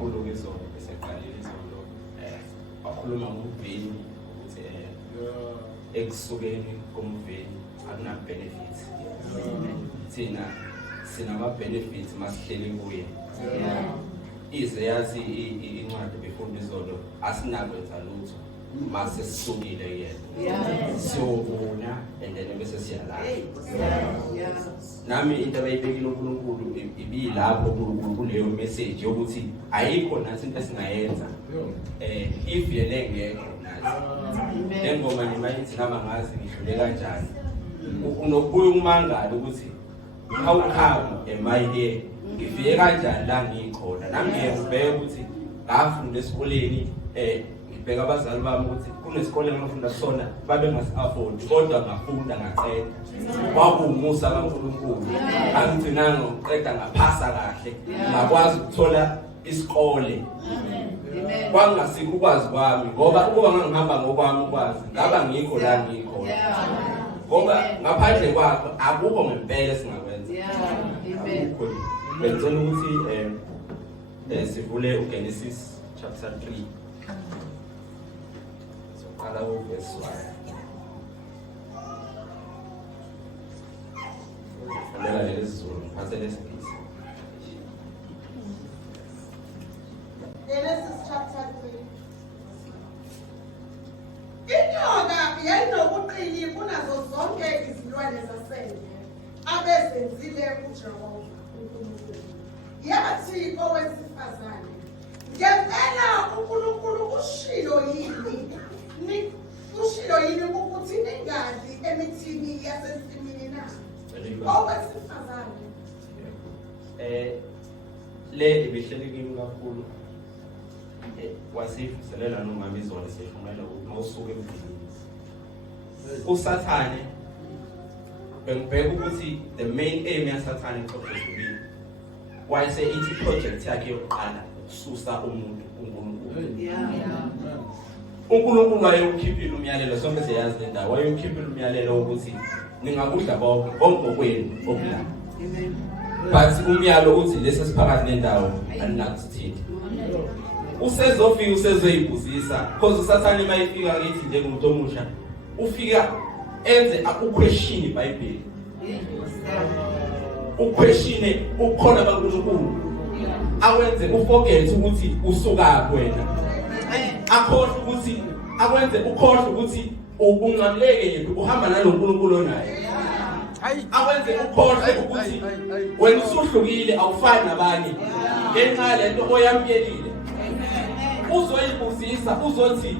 kakhulu kwizolo beseqalile izolo bakhuluma ngomveni ukuthi ekusukeni komveni akuna benefits thina sinama benefits masihleli kuye ize yazi incwadi befunda izolo asinakwenza lutho mase sisukile yena siyobona and then bese siyalala nami into abayibekile uNkulunkulu ibilapho kuleyo message yokuthi ayikho nathi into esingayenza if yena engekho nathi lengoma nimayithi nama ngazi ngidlule kanjani unokubuya umangala ukuthi how come am I here ngifike kanjani la ngikhona nami ngiyabheka ukuthi ngafunda esikoleni ngibheka abazali bami ukuthi kunesikole engifunda kusona babe ngasi-afford kodwa ngafunda ngaqeda kwakumusa kaNkulunkulu angigcinanga ngokuqeda ngaphasa kahle ngakwazi ukuthola isikole kwangasikho ukwazi kwami ngoba ukuba ngangihamba ngokwami ukwazi ngaba ngikho la ngikhona ngoba ngaphandle kwakho akukho ngempela singakwenza akukho benzela ukuthi sivule uGenesis chapter 3 soqala uverse 1 Fundela lesizulu phase lesingisi Genesis chapter 3 Inyoka yayinobuqili kunazo zonke izilwane zasendle abezenzile uJehova uNkulunkulu yathi owesifazane ngempela uNkulunkulu ushilo yini ukuthi ningadli emithini yasensimini na owesifazane le ibihleli kimi kakhulu wasifuselela nomama izolo sifumela ukuthi mawusuke emphilweni uSathane bengibheka ukuthi the main aim yaSathane eqoqekile wayese ithi project yakhe yokuqala ukususa umuntu uNkulunkulu wayewukhiphile umyalelo sonke siyazi le ndawo wayewukhiphile umyalelo ukuthi ningakudla konke ngokwenu okudla but umyalo uthi lesi siphakathi nendawo alinakusithinta usezofika usezoyibuzisa because uSathane mayifika ngithi njengomuntu omusha ufika enze akuquestion iBhayibheli uquestion ukukhona kaNkulunkulu awenze uforget ukuthi usuka wena akhohle ukuthi akwenze ukhohle ukuthi ungamleke yephi uhamba naloNkulunkulu onaye akwenze ukhohle ukuthi wena usuhlukile awufani nabanye ngenxa lento oyamkelile uzoyibuzisa uzothi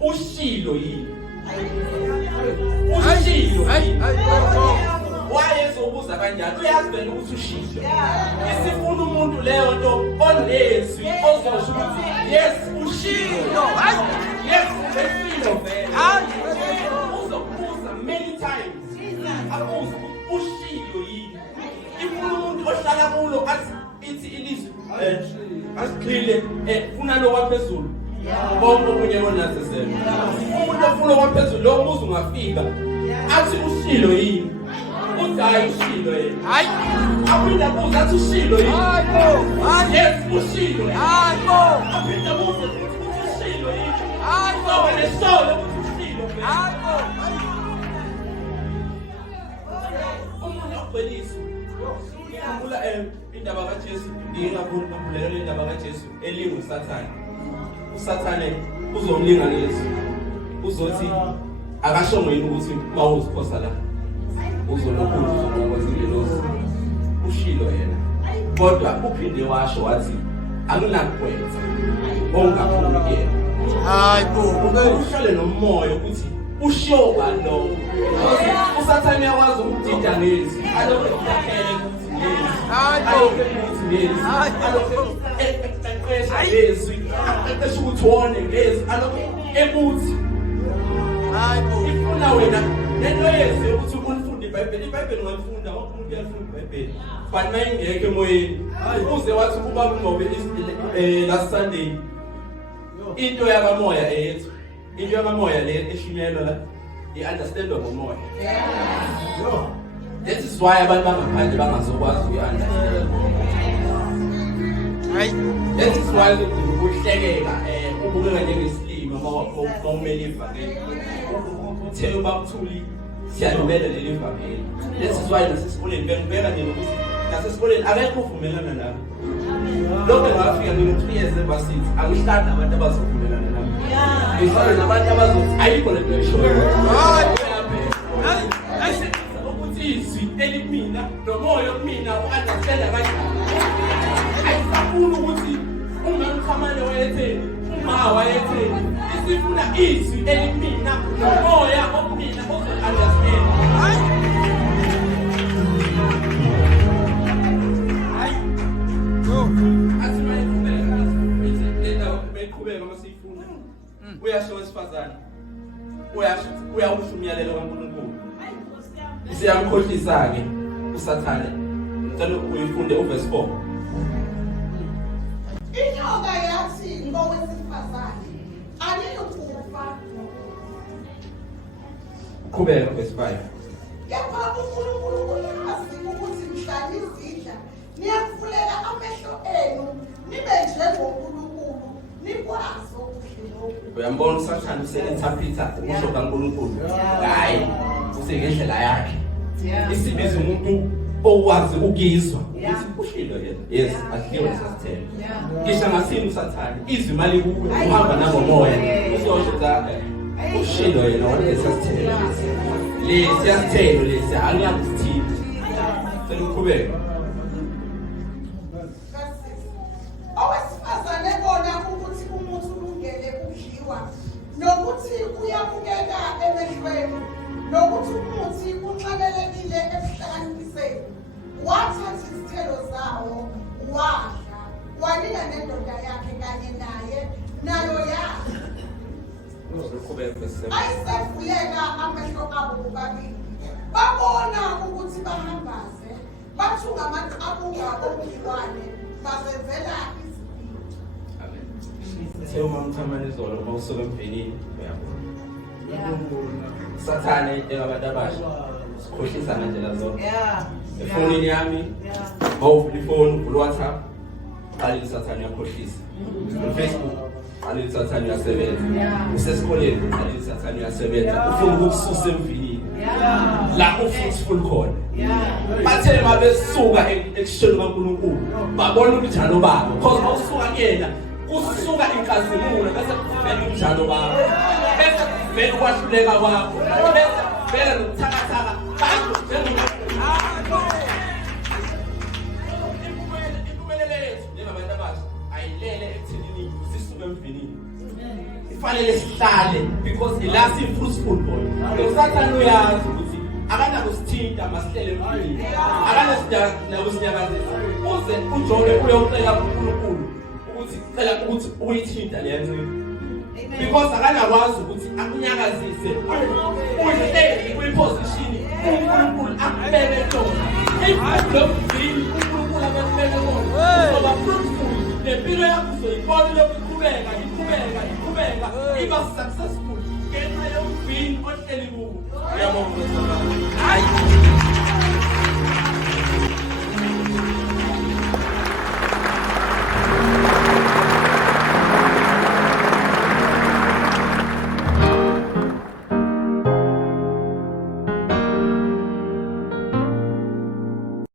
ushilo yini ushilo wayezobuza kanjani uyazivela ukuthi ushilo isifuna umuntu leyo nto onezwi ozosho ukuthi yes ushilo yes ushilo vele uzobuza many times akuze ushilo yini ifuna umuntu ohlala kulo ithi ilizwi asiqhile funa lo waphezulu bonke kunye konasesele umuntu ofuna kwaphezulu lo muzi ungafika athi ushilo yini uthi hayi ushilo yini hayi aphinda kuza athi ushilo yini hayi yes ushilo hayi aphinda kuza uthi ushilo yini hayi ngoba lesolo uthi ushilo hayi umuntu oqhelisa ngikhumbula indaba kaJesu ngiyingakhulu ngikhumbuleka indaba kaJesu elingu Sathane uSathane uzomlinganisa uzothi akashongo yini ukuthi mawuziphosa la uzolokhulu ngokuzilelosi ushilo yena kodwa uphinde washo wathi anginakwenza ongafuni kuyena hayi bo uhlale nomoya ukuthi ushiyo balo uSathane yakwazi ukudida ngezi alokho kukhele ukuthi hayi bo alokho ayezwi akaqesha ukuthi wone ngezi alokho ebuthi hayi bo ifuna wena lento yeze ukuthi ufunde iBhayibheli ngiyifunda wonke umuntu uyafunda iBhayibheli but mayingekho emoyeni uze wathi ubaba ngobe last Sunday into yakamoya eyethu into yakamoya le eshinyelwa la i-understand ngomoya that is why abantu bangaphandle bangazokwazi uku-understand That is why ukuhlekeka ubukeka njengesilima mawumele ivangeli uthe ubakuthuli siyalumela leli vangeli. That is why nasesikoleni bengibeka nje ukuthi nasesikoleni akekho uvumelana nami. Lokho ngafika mina 3 years evarsity angihlala nabantu abazovumelana nami. Ngihlala nabantu abazothi ayikho lento eshoyo. Izwi elimina nomoya kumina u-understand kanjani ayisafuni ukuthi umamkhamane wayetheni uma wayetheni isifuna izwi elimina nomoya okumina ozo-understand athi mayiqhubeka masiyifuna uyasho wesifazane uyawusho umyalelo kaNkulunkulu siyamkhohlisa-ke usathane ngicela uyifunde uverse 4. Inyoka yathi ngowesifazane aniyikufa qhubeka verse 5. Kepha uNkulunkulu uyazi ukuthi mhla nizidla niyafuleka amehlo enu nibe njengoNkulunkulu nikwazi okuhle lokhu. Uyambona usathane use-interpreta ukusho kaNkulunkulu hayi usengendlela yakhe. Isibiza umuntu owazi ukizwa ukuthi ushilo yena yes ashiwe sasithela ngisho ngasini usathane izwi mali kuwe uhamba nangomoya usosho zakhe ushilo yena walesasithela lesi yasithelo lesi angiyakuthini seliqhubeka. Owesifazane bona ukuthi umuntu ulungele ukudliwa nokuthi uyabukeka emehlweni nokuthi umuthi unxanelekile ebuhlakanipheni wathatha izithelo zawo wadla wanika nendoda yakhe kanye nayo yadla. Ayisevuleka amehlo abo bobabili babona ukuthi bahambaze bathunga amaqabunga obudlwane bazenzela izipho. Seo mamthamani izolo mawusuka emvenini uyabona Sathane njengabantu abasha sikhohlisa ngandlela zonke. Efonini yami mawuvula ifoni uvula WhatsApp qala isathane yakhohlisa. Facebook qala isathane yasebenza. Usesikoleni qala isathane yasebenza. Ufuna ukukususa emvinini. La ufruitful khona. Bathe mabesuka ekushoni kaNkulunkulu babona ubunjalo babo because mawusuka kuyena kusuka inkazimulo bese kuvela ubunjalo babo. Bese vele kwahluleka kwakho bese vele nokuthakathaka bakho impumelelo yethu njengabantu abasha ayilele ekuthenini sisuke emvinini ifanele sihlale because ila si-fruitful boy. Usathane uyazi ukuthi akanakusithinta masihlele emvinini akanakusinyakazisa uze ujole uyocela kuNkulunkulu ukuthi cela ukuthi uyithinta leyo ncindi because akanakwazi ukuthi akunyakazise uhleli kwiposition uNkulunkulu akubeke khona ifulofini uNkulunkulu akubeke khona ngoba fruitful nempilo yakho soyibona lokuqhubeka iba successful ngenxa yomvini ohleli kuwo. Uyabona.